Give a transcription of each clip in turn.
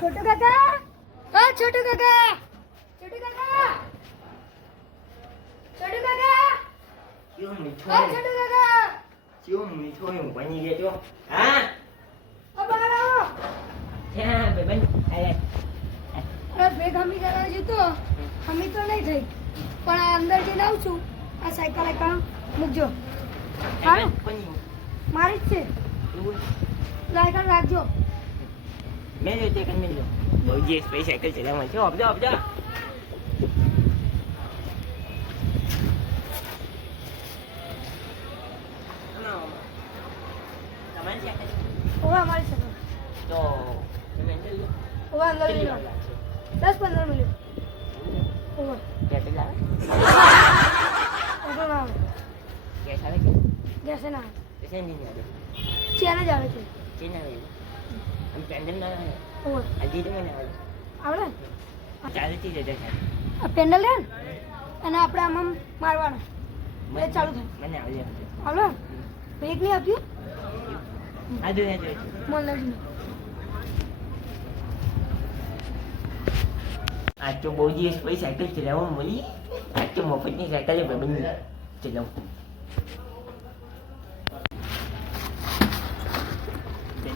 છોટુ કાકા ઓ છોટુ કાકા છોટુ કાકા છોટુ કાકા કેમ મીઠો ઓ છોટુ કાકા કેમ મીઠો હું બની ગયો હા ઓ બહાર આવો ક્યાં ભાઈબંધ આલે અરે ભેગ હમી કરાવી છે તો હમી તો નહીં થઈ પણ આ અંદર જઈને આવું છું આ સાયકલ એક મૂકજો હા મારી જ છે સાયકલ રાખજો મેં જો તે કન મેં જો બહુજી સ્પેસ સાયકલ ચલાવવા છે અબજો અબજો તમારી સાયકલ ઓવા મારી સાયકલ તો તમે અંદર લો ઓવા અંદર લઈ લો દસ પંદર મિનિટ ઓવા કેટલી લાવે ઓટો ના આવે ગેસ આવે કે ગેસે ના આવે આવે ચેન જ આવે છે ચીન આવે પેન્ડલ ના હજી તો મને આવે આવડે ચાલતી જતા આ પેન્ડલ લે અને આપણે આમ આમ મારવાનું ચાલુ થાય મને આવડે આવડે બ્રેક નહીં આપ્યું આજુ આજુ મન લાગી આજ તો બહુ દિવસ પછી સાયકલ ચલાવવા મળી આજ તો મફતની સાયકલ ભાઈબંધ ચલાવું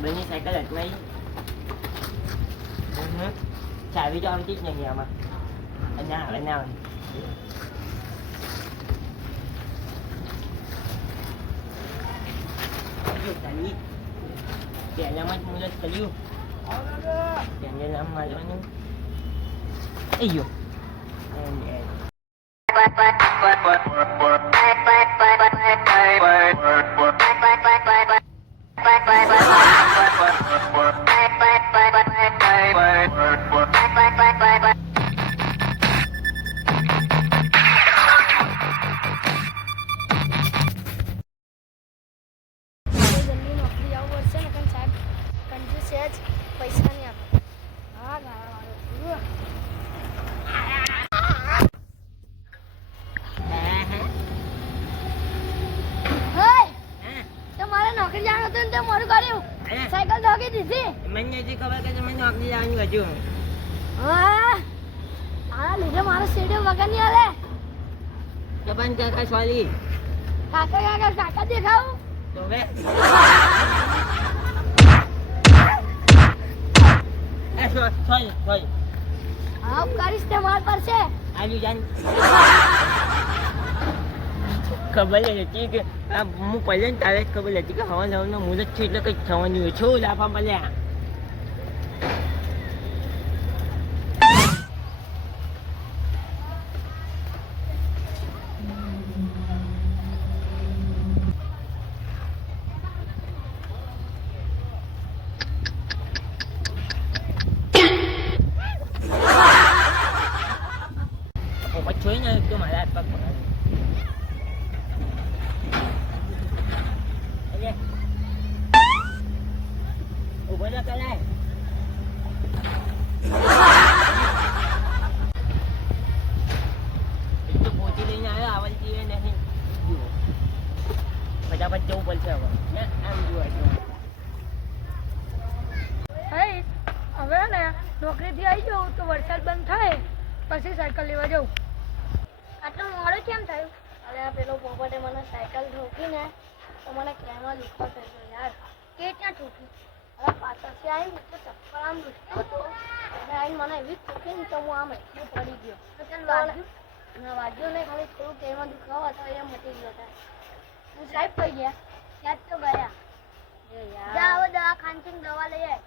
ભાઈબંધની સાયકલ અટવાઈ. ચાવી તો આવતી જ નહીં આમાં ના આવે ના આવે પહેલામાં જ મુદત કર્યું તેને નામ મારવાનું અయ్యో નોકરી જવાનું હતું ને તે મોડું કર્યું. સાયકલ ધોકી દીધી. મને નથી ખબર કે તમે નોકરી જવાનું હજુ. હા. તારા લીધે મારો સ્ટેડિયમ વગર નહીં હાલે. પણ કાકા સોરી. કાકા કાકા કાકા દેખાવું. તો એ સોરી સોરી. હા કરીશ તે માર પર છે. આવી જાન. ખબર હતી કે આ હું પહેલે તારે જ ખબર હતી કે હવા જવાનું મુદત છે એટલે કંઈક થવાનું હોય. છું લાફા મળ્યા પોપટ છોડી ને તો મારા હાથ પગ પકડાય. અલે. પહોંચી લઈને આવ્યો, આવડતી એ નહીં. ફટાફટ જવું પડશે હવે ને આમ. હવે ને નોકરીથી આવી જાઉં તો વરસાદ બંધ થાય પછી સાયકલ લેવા જાઉં આટલું મોડું કેમ થયું અરે પેલો પોપટે મને સાયકલ ઠોકીને તો મને કેમાં દુખો થઈ ગયો યાર કે ક્યાં ઠોકી અરે પાછળથી આવીને તો ચપ્પલ આમ દુખતો હતો અને આવીને મને એવી જ ને તો હું આમ એટલું પડી ગયો તો તને વાગ્યું ના વાગ્યું નહીં ખાલી થોડુંક કેમાં દુખાવો હતો એ મટી ગયો હતા હું સાહેબ પડી ગયા ત્યાં તો ગયા જા હવે દવાખાનથી દવા લઈ આય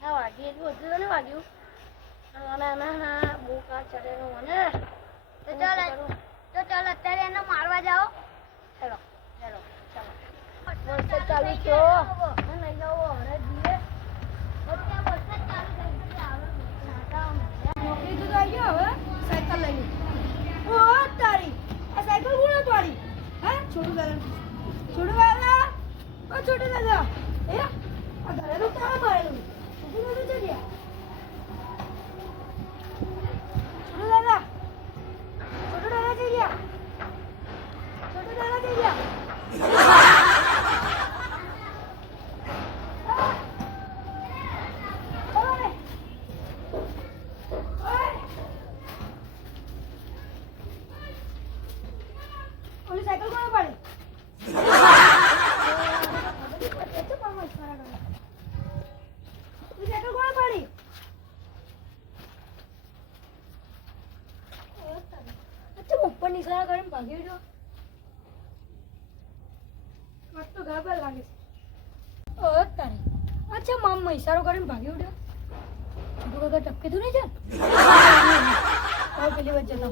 હા વાગ્યું એટલું બધું તો વાગ્યું ના ના ના બહુ કાચ ચડેલો મને તો ચાલ તો ચાલ અત્યારે એને મારવા જાઓ ચલો ચલો ચલો ચાલુ થયો નહીં જાઓ હવે જીએ અત્યારે વરસાદ ચાલુ થઈ ગયો આવે તો આવી ગયો હવે સાયકલ લઈને ઓ, તારી. આ સાયકલ કોણ તારી હા? છોટું દાદા. છોટું દાદા? ઓ, છોટું દાદા. એ, આ ઘરેલું તારા મારેલું છોટું દાદા ચડ્યા છોટું દાદા છોટું દાદા જઈ ગયા છોટું દાદા જઈ ગયા કોણે પાડી સાયકલ કોણે પાડી કરીને ભાગી ગયો મસ્ત તો લાગે છે. ઓ તારે. અચ્છા મામ ઇશારો ભાગી ઉડ્યો છોટું કાકા ટપકી તું નહીં ચાલ પેલી વચ્ચે તો.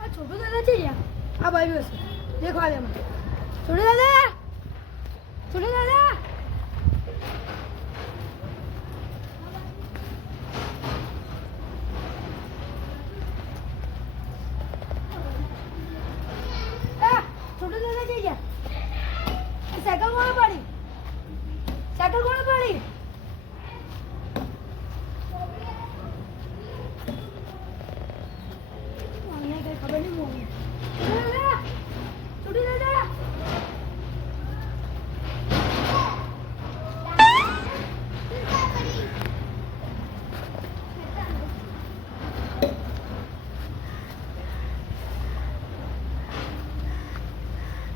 આ છોટું દાદા છે આ બાજુ હશે. દેખવા દે મને. દાદા! છોટું દાદા આ, આ સાયકલ કોણે પાડી? સાયકલ કોણે પાડી અમને કઈ ખબર નહીં મોવી દાદા છોટું દાદા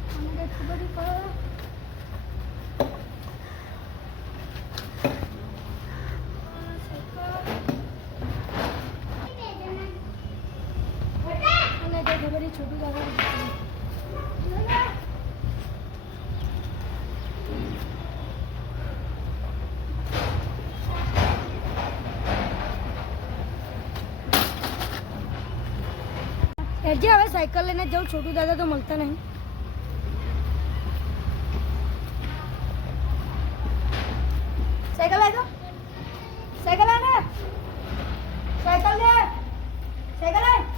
અમને કઈ ખબર નહીં પડે અને કઈ ખબર નહીં છોટું દાદા હેડજે હવે સાયકલ લઈને જાઉં છોટું દાદા તો મળતા નહીં સાયકલ લાવી દો સાયકલ લાવ ને સાયકલ લે સાયકલ લાવ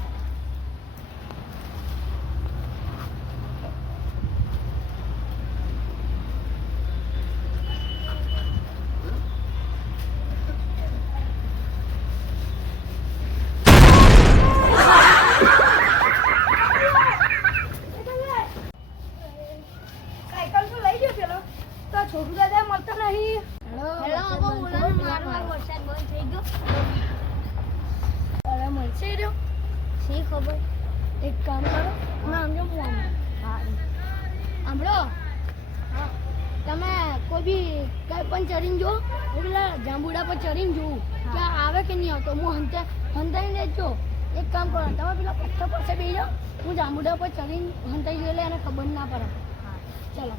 સાયકલ તો લઈ ગયો પેલો તો આ છોટું દાદા મળતા નહીં. હેલો. આબો ઉલાનો મારો વરસાદ બંધ થઈ ગયો. હવે મળશે રહ્યો. શી ખબર? એક કામ કરો હું આમ ફોન હું આમ. તમે કોઈ બી કઈ પણ ચડીને જો હું પેલા જાંબુડા પર ચડીને જોઉં કે આવે કે નહીં આવતો? હું હંતા હંતાઈને લેજો જો. એક કામ કરો તમે પેલા પથ્થર પાસે બેસી જાઓ. હું જાંબુડા પર ચડી હંતાઈ જોઈ એટલે એને ખબર ના પડે. ચલો.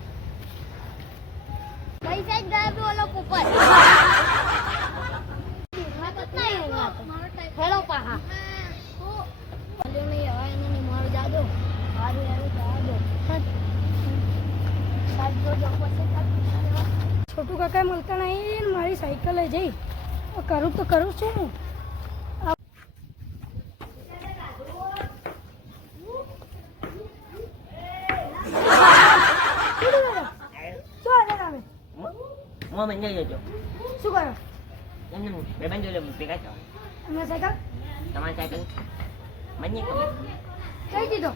છોટું કાકા મળતા નહીં મારી સાયકલ જઈ. કરું તો કરું છું હું મો મને જજો શું કરો એમને બે બંધ જોડે ભેગા છો એમને સાયકલ તમારી સાયકલ મને ખબર કઈ દીધો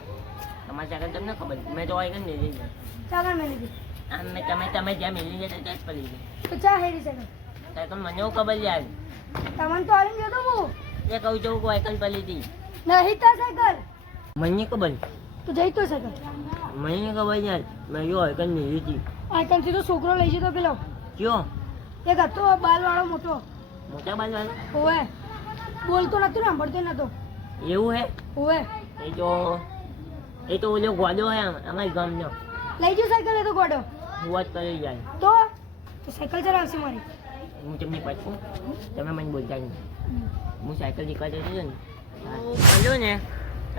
તમારી સાયકલ તમને ખબર મેં તો કે નહીં લીધી ચાલો મેં લીધી આમ મેં તમે તમે જ્યાં મિલી જતા ત્યાં જ પડી ગઈ તો ચા હેરી સાયકલ સાયકલ મને એવું ખબર યાર તમને તો આવીને ગયો તો હું એ કહું છું કે સાયકલ પડી હતી નહીં તા સાયકલ મને ખબર તો જઈ તો સાયકલ મને ખબર યાર મેં જો સાયકલ હતી આઈકનથી તો છોકરો લઈ જતો પેલો કયો? એક હતો બાલવાળો મોટો. મોટા બાજુ વાળો? હોવે બોલતો નતો ને સાંભળતો નતો. એવું હે? ઓવે. એ તો એ તો ઓલો ગોડો હે આમ- અમારી ગામનો. લઈ જજો સાયકલ એ તો ગોડો. વાત કરી જાય. તો? સાયકલ ચલાવશે મારી. હું તમને પાછું તમે મને બોલતા નહીં. હું સાયકલ નીકળતો હતો ને. બોલો ને.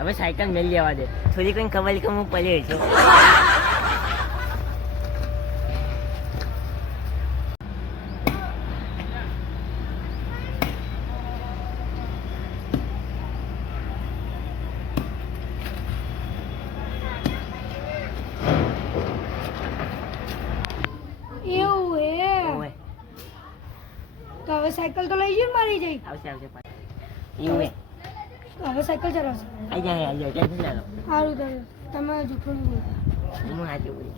હવે સાયકલ મેળ લેવા દે. થોડી કંઈ ખબર કે હું પડે છું. હવે સાયકલ તો લઈ જઈએ મારી જઈ. આવશે આવશે એવું તો હવે સાયકલ ચલાવશે. આઈ જાય આઈ જાય ટેન્શન ના સારું તમે જૂઠું જોખમ બોલતા હું આજે બોલી.